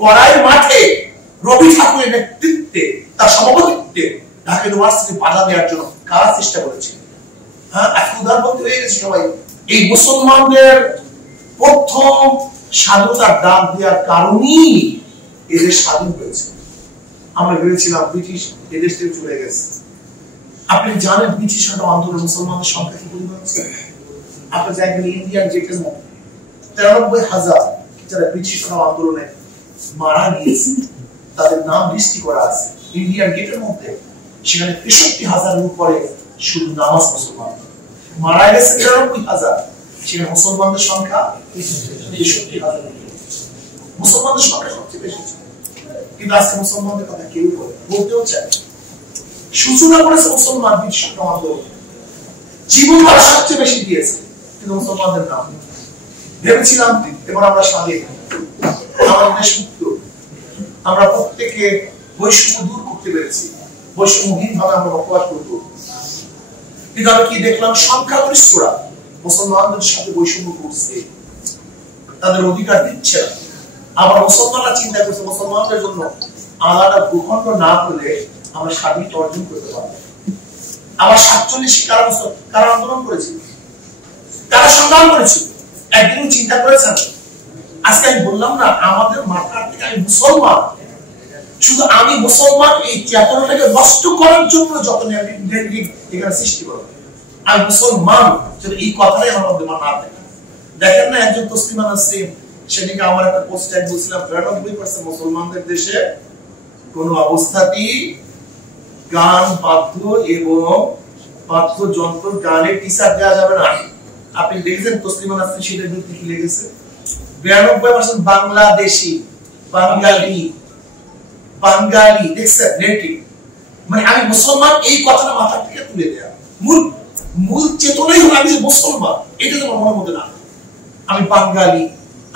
গড়াই মাঠে রবি ঠাকুরের নেতৃত্বে, তার সভাপতিত্বে ঢাকা ইউনিভার্সিটি বাধা দেওয়ার জন্য কারা চেষ্টা করেছে? হ্যাঁ, এখন উদাহরণ হয়ে গেছে সবাই। এই মুসলমানদের প্রথম স্বাধীনতার ডাক দেওয়ার কারণেই এদের স্বাধীন হয়েছে। আমরা ভেবেছিলাম ব্রিটিশ এদেশ থেকে চলে গেছে। আপনি জানেন ব্রিটিশ আন্দোলনে মুসলমানদের সংখ্যা কি পরিমাণ ছিল? আপনি জানেন ইন্ডিয়ান গেটের মধ্যে 93,000 যারা ব্রিটিশ আন্দোলনে মারা গিয়েছে তাদের নাম লিস্টি করা আছে ইন্ডিয়ান গেটের মধ্যে। সেখানে 63,000 উপরে শুধু নামাজ মুসলমান মারা গেছে 93,000, সেখানে মুসলমানদের সংখ্যা 63,000। মুসলমানদের সংখ্যা সবচেয়ে বেশি, কিন্তু আজকে মুসলমানদের কথা কেউ বলতেও চায়। সূচনা করেছে মুসলমান ব্রিটিশ আন্দোলন, জীবন তারা সবচেয়ে বেশি দিয়েছে, কিন্তু মুসলমানদের নাম। ভেবেছিলাম এবার আমরা স্বাধীন, আমাদের দেশ মুক্ত, আমরা প্রত্যেকে বৈষম্য দূর করতে পেরেছি, বৈষম্যহীন ভাবে আমরা বসবাস করব। কিন্তু আমি কি দেখলাম? সংখ্যাগরিষ্ঠরা মুসলমানদের সাথে বৈষম্য করছে, তাদের অধিকার দিচ্ছে না। আবার মুসলমানরা চিন্তা করছে মুসলমানদের জন্য আলাদা ভূখণ্ড না হলে আমরা স্বাধীনতা অর্জন করতে পারবো। আবার 47 কারা আন্দোলন করেছে, কারা সংগ্রাম করেছে, একদিন চিন্তা করেছেন? আজকে আমি বললাম না আমাদের মাথার থেকে আমি মুসলমান, শুধু আমি মুসলমান এই চেতনাটাকে নষ্ট করার জন্য যখন এখানে সৃষ্টি করো আমি মুসলমান, এই কথাটাই আমার মধ্যে না থাকে। দেখেন না একজন তসলিমা নাসরিন সেদিকে আমার একটা পোস্ট ট্যাগ বলছিলাম 93% মুসলমানদের দেশে কোন অবস্থাতেই গান বাদ্য এবং বাদ্যযন্ত্র গানের টিচার দেওয়া যাবে না। আপনি দেখেছেন তসলিমা নাসরিন সেটার বিরুদ্ধে কি লিখেছে? 92% বাংলাদেশি, বাঙালি দেখছেন নেটিভ। মানে আমি মুসলমান এই কথাটা মাথা থেকে তুলে দেয়া, মূল চেতনাই হলো আমি মুসলমান, এটা তো আমার মনের মধ্যে না। আমি বাঙালি,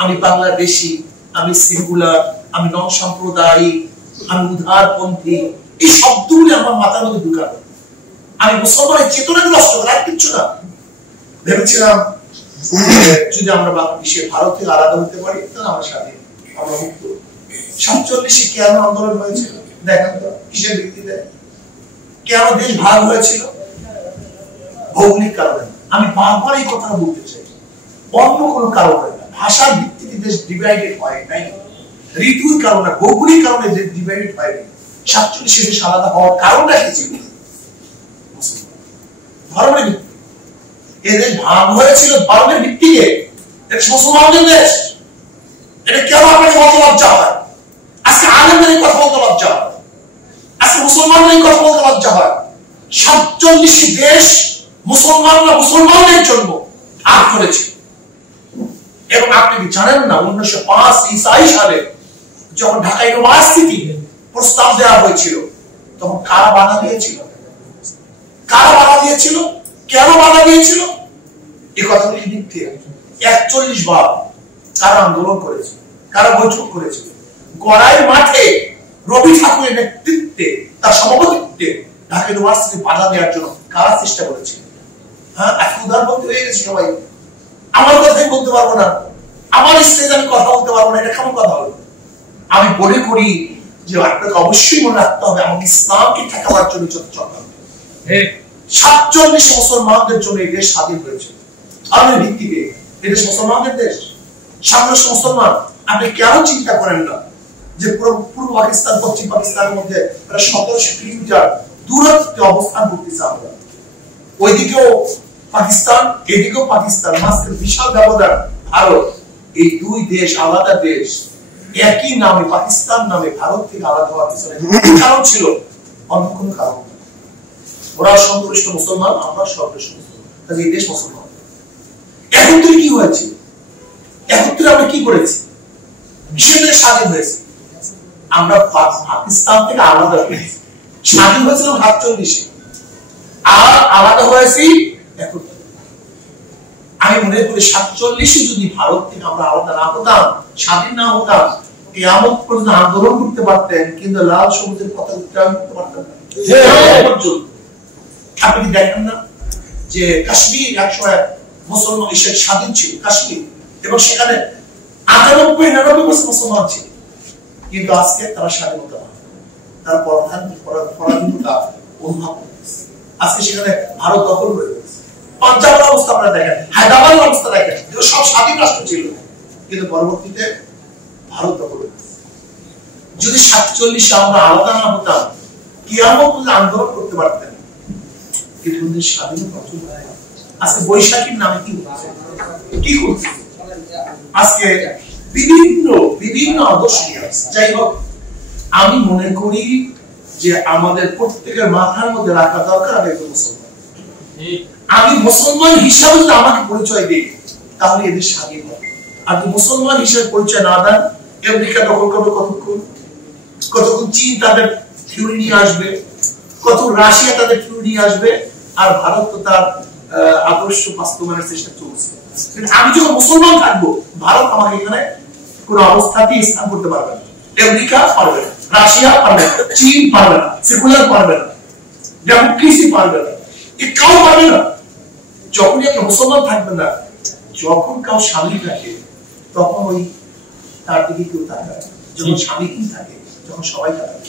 আমি বাংলাদেশি, আমি সিকুলার, আমি নন সাম্প্রদায়িক, আমি উদারপন্থী, এই শব্দগুলি আমার মাথার মধ্যে ঢুকানো। আমি মুসলমানের চেতনাকে নষ্ট করে আর কিচ্ছু না। ভেবেছিলাম যদি আমরা বিশ্বের ভারত থেকে আলাদা হতে পারি তাহলে আমরা স্বাধীন, আমরা মুক্ত। 47 কেন আন্দোলন হয়েছিল দেখেন তো, কিসের ভিত্তিতে? কেন দেশ ভাগ হয়েছিল? ভৌগোলিক কারণে। আমি বারবার এই কথা বলতে চাই, অন্য কোনো কারণে না। ভাষার ভিত্তিতে দেশ ডিভাইডেড হয় নাই, ঋতুর কারণে, ভৌগোলিক কারণে দেশ ডিভাইডেড হয় নাই। 47 দেশ আলাদা হওয়ার কারণটা কি ছিল? ধর্মের ভিত্তি। এদের ভাগ হয়েছিল ধর্মের ভিত্তিতে। এটা মুসলমানদের দেশ। এটা কেন আপনাকে বলতে লজ্জা হয়? আজকে আলেমদের কথা বলতে লজ্জা হয়, আজকে মুসলমানদের কথা বলতে লজ্জা হয়। 47 দেশ মুসলমানরা মুসলমানদের জন্য ভাগ করেছে। এবং আপনি কি জানেন না 1905 ঈসাই সালে যখন ঢাকা ইউনিভার্সিটি প্রস্তাব দেওয়া হয়েছিল তখন কারা বাধা দিয়েছিল? কারা বাধা দিয়েছিল? কেন বাধা দিয়েছিল? এই কথাগুলি লিখতে 41 বার কারা আন্দোলন করেছে, কারা বৈঠক করেছে। গড়াই মাঠে রবি ঠাকুরের নেতৃত্বে, তার সভাপতিত্বে ঢাকা ইউনিভার্সিটি বাধা দেওয়ার জন্য কারা চেষ্টা করেছে? হ্যাঁ, এখন উদাহরণ হয়ে গেছে সবাই। আমার কথাই বলতে পারবো না, আমার স্টেজে আমি কথা বলতে পারবো না, এটা কেমন কথা হলো? আমি মনে করি যে আপনাকে অবশ্যই মনে রাখতে হবে আমাকে ইসলামকে ঠেকাবার জন্য যত চক্রান্ত। 47 মুসলমানদের জন্য এই দেশ স্বাধীন হয়েছে ধর্মের ভিত্তিতে। এদেশ মুসলমানদের দেশ, 47 মুসলমান। আপনি কেন চিন্তা করেন না যে পূর্ব পাকিস্তান পশ্চিম পাকিস্তানের মধ্যে প্রায় 1700 কিলোমিটার দূরত্বে অবস্থান করতেছে আমরা? ওইদিকেও পাকিস্তান, এদিকেও পাকিস্তান, মাঝখানে বিশাল ব্যবধান ভারত। এই দুই দেশ আলাদা দেশ, একই নামে পাকিস্তান নামে ভারত থেকে আলাদা হওয়ার পিছনে কারণ ছিল, অন্য কোনো কারণ। ওরা সংখ্যাগরিষ্ঠ মুসলমান, আমরা সংখ্যাগরিষ্ঠ মুসলমান, কাজে এই দেশ মুসলমান। একত্রে কি হয়েছে? একত্রে আমরা কি করেছি? কিসের স্বাধীন হয়েছে? আমরা পাকিস্তান থেকে আলাদা হয়েছি। স্বাধীন হয়েছিলাম 47, আর আলাদা হয়েছি একত্রে। আমি মনে করি 47 যদি ভারত থেকে আমরা আলাদা না হতাম, স্বাধীন না হতাম, কিয়ামত পর্যন্ত আন্দোলন করতে পারতেন, কিন্তু লাল সবুজের কথা উচ্চারণ করতে পারতেন না। আপনি কি দেখেন না যে কাশ্মীর একসময় মুসলমান স্বাধীন ছিল কাশ্মীর, এবং সেখানে 98-99% মুসলমান ছিল। কিন্তু আজকে তারা স্বাধীনতা পায়, তারা পরাধীনতা অনুভব করতেছে। আজকে সেখানে ভারত দখল করে ফেলেছে। পাঞ্জাবের অবস্থা আপনারা দেখেন, হায়দ্রাবাদের অবস্থা দেখেন, এগুলো সব স্বাধীন রাষ্ট্র ছিল, কিন্তু পরবর্তীতে ভারত দখল করে ফেলেছে। যদি 47 আমরা আলাদা না হতাম, কিয়ামত আন্দোলন করতে পারতেন, কিন্তু স্বাধীনতা অর্জন হয়। আজকে বৈশাখীর নামে কি হচ্ছে, কি করছে? আজকে বিভিন্ন আদর্শ। যাই হোক, আমি মনে করি যে আমাদের প্রত্যেকের মাথার মধ্যে রাখা দরকার আমি একজন মুসলমান। আমি মুসলমান হিসাবে যদি আমাকে পরিচয় দিই, তাহলে এদের স্বাধীন হবে। আর যদি মুসলমান হিসেবে পরিচয় না দেন, আমেরিকা দখল করবে কতক্ষণ চীন তাদের থিওরি নিয়ে আসবে, কত রাশিয়া তাদের থিওরি নিয়ে আসবে, আর ভারত তো তার আদর্শ বাস্তবায়নের চেষ্টা চলছে। আমি যখন মুসলমান থাকবো, ভারত আমাকে এখানে কোন অবস্থাতেই স্থান করতে পারবে না। আমেরিকা পারবে না, রাশিয়া পারবে না, চীন পারবে না, সেকুলার পারবে না, ডেমোক্রেসি পারবে না, কেউ পারবে না। যখনই আপনি মুসলমান থাকবেন না, যখন কাউ স্বামী থাকে তখন ওই তার দিকে কেউ তাকায়, যখন স্বামী থাকে, যখন সবাই তাকায়।